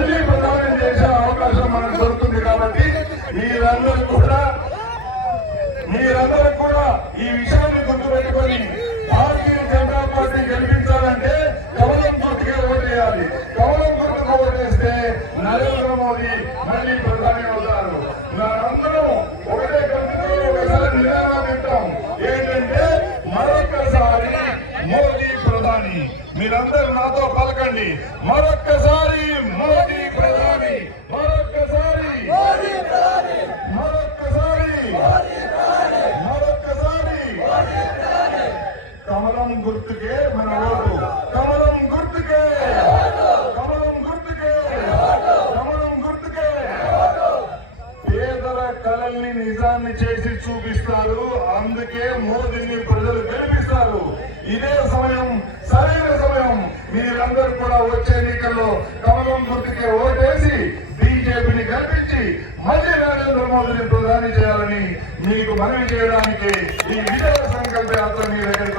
మళ్ళీ ప్రధానం చేసే అవకాశం మనకు దొరుకుతుంది. కాబట్టి మీరందరూ కూడా ఈ విషయాన్ని గుర్తుపెట్టుకొని భారతీయ జనతా పార్టీ గెలిపించాలంటే కమలం గుర్తుకే ఓటేయాలి. కమలం గుర్తుకు ఓటేస్తే నరేంద్ర మోదీ మళ్ళీ ప్రధాని అవుతారు. అందరం ఒకటే కంపెనీ ఒకసారి నిదానం పెట్టాం ఏంటంటే మరొక్కసారి మోదీ ప్రధాని. మీరందరూ నాతో పలకండి, మరొక్కసారి మోదీ ప్రధాని, మరొక్కసారి కమలం గుర్తుకే మన ఓటు, కమలం గుర్తుకే, కమలం గుర్తుకే, కమలం గుర్తుకే. పేదల కళల్ని నిజాన్ని చేసి చూపిస్తారు. అందుకే మోదీని ప్రజలు గెలిపిస్తారు. ఇదే సమయం, సరైన సమయం. మీరందరూ కూడా వచ్చే ఎన్నికల్లో కమలం గుర్తుకే ఓటేసి బీజేపీని గెలిపించి మళ్ళీ నరేంద్ర మోదీని ప్రధాని చేయాలని మీకు మనవి చేయడానికి ఈ విజయ సంకల్ప యాత్ర మీ దగ్గరికి